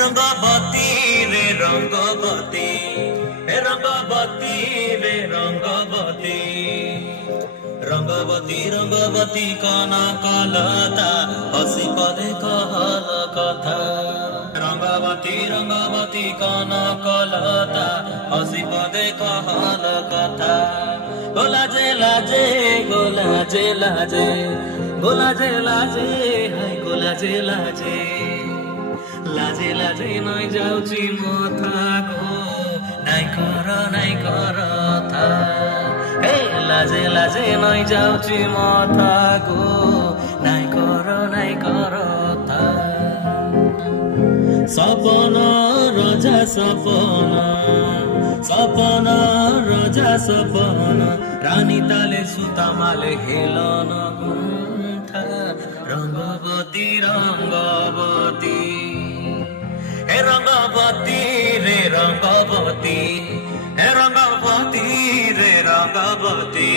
রঙ্গবতী রে রঙ্গবতী, রঙ্গবতী রে রঙ্গবতী, রঙ্গবতী রঙ্গবতী কনকলতা হসি পদে কহল কথা। রঙ্গবতী রঙ্গবতী কনকলতা হসি পদে কহল কথা। গোলাজে লাজে গোলাজে লাজে, গোলাজে লাজে হাই গোলাজে লাজে, লাজে লাজে নয় যাউছি মথা গো, নাই কর থা। হে লাজে লাজে নয় যাউছি মথা গো, নাই কর থা। সপন রজা সপন, সপন রজা সপন, রানী তালে সুতামালে হেলন গুন্থা। রঙ্গবতী রঙ্গবতী, হে রঙ্গবতী রে রঙ্গবতী, হে রঙ্গবতী রে রঙ্গবতী।